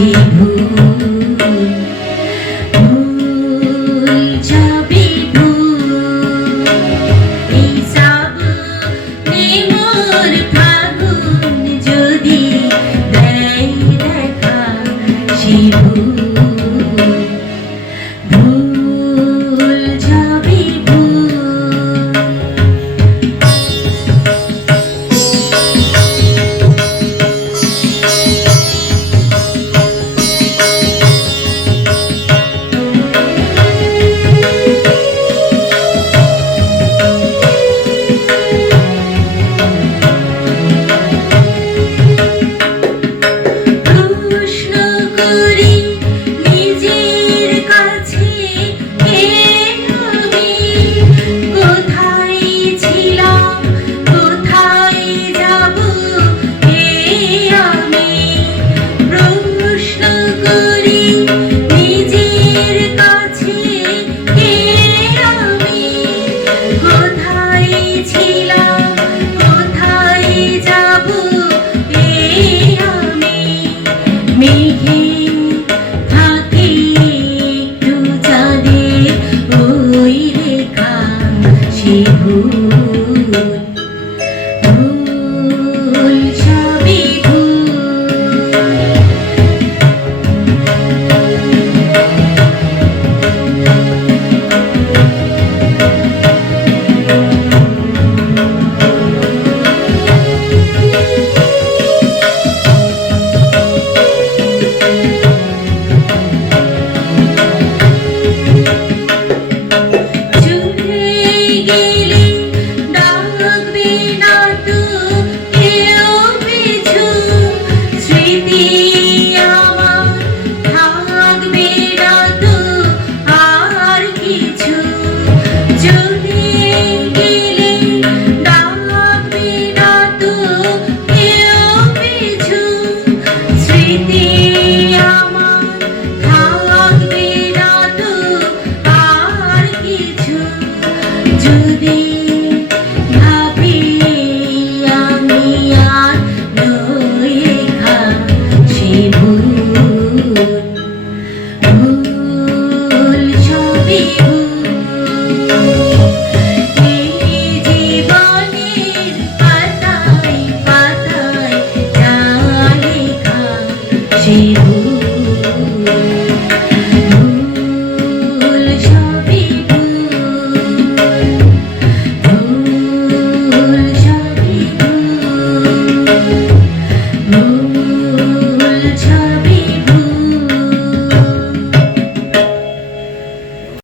You. to be.